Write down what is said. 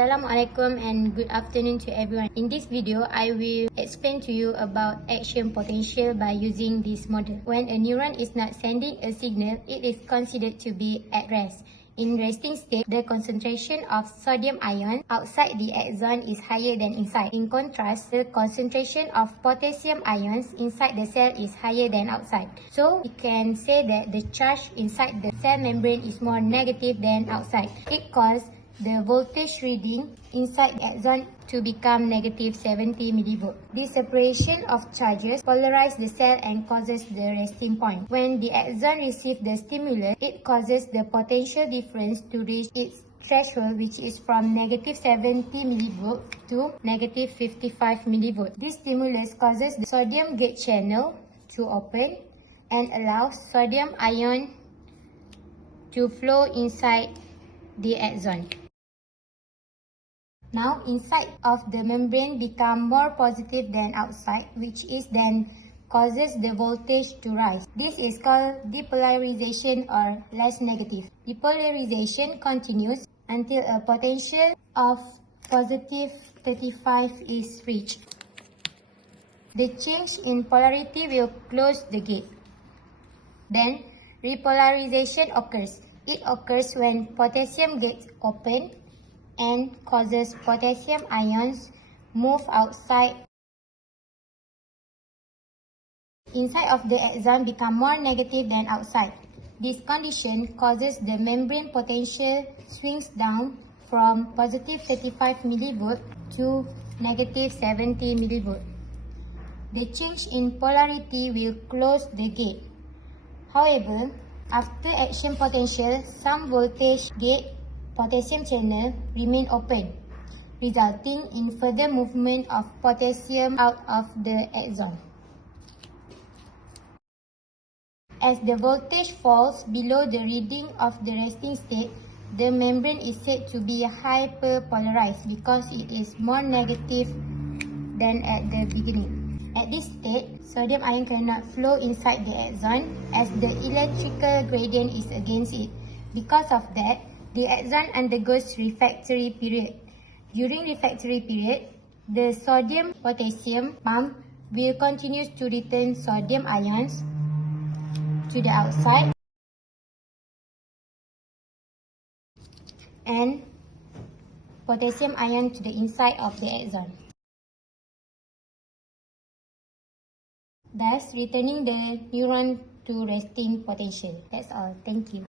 Assalamualaikum and good afternoon to everyone. In this video, I will explain to you about action potential by using this model. When a neuron is not sending a signal, it is considered to be at rest. In resting state, the concentration of sodium ion outside the axon is higher than inside. In contrast, the concentration of potassium ions inside the cell is higher than outside. So, we can say that the charge inside the cell membrane is more negative than outside. It causes the voltage reading inside the axon to become negative 70 mV. This separation of charges polarizes the cell and causes the resting point. When the axon receives the stimulus, it causes the potential difference to reach its threshold, which is from negative 70 mV to negative 55 mV. This stimulus causes the sodium gate channel to open and allows sodium ion to flow inside the axon. Now, inside of the membrane become more positive than outside, which is then causes the voltage to rise. This is called depolarization or less negative. Depolarization continues until a potential of positive 35 is reached. The change in polarity will close the gate. Then, repolarization occurs. It occurs when potassium gets open and causes potassium ions move outside. Inside of the axon become more negative than outside. This condition causes the membrane potential swings down from positive 35 mV to negative 70 mV. The change in polarity will close the gate. However, after action potential, some voltage gate potassium channel remain open, resulting in further movement of potassium out of the axon. As the voltage falls below the reading of the resting state, the membrane is said to be hyperpolarized because it is more negative than at the beginning. At this state, sodium ion cannot flow inside the axon as the electrical gradient is against it. Because of that, the axon undergoes refractory period. During refractory period, the sodium-potassium pump will continue to return sodium ions to the outside and potassium ion to the inside of the axon, thus returning the neuron to resting potential. That's all. Thank you.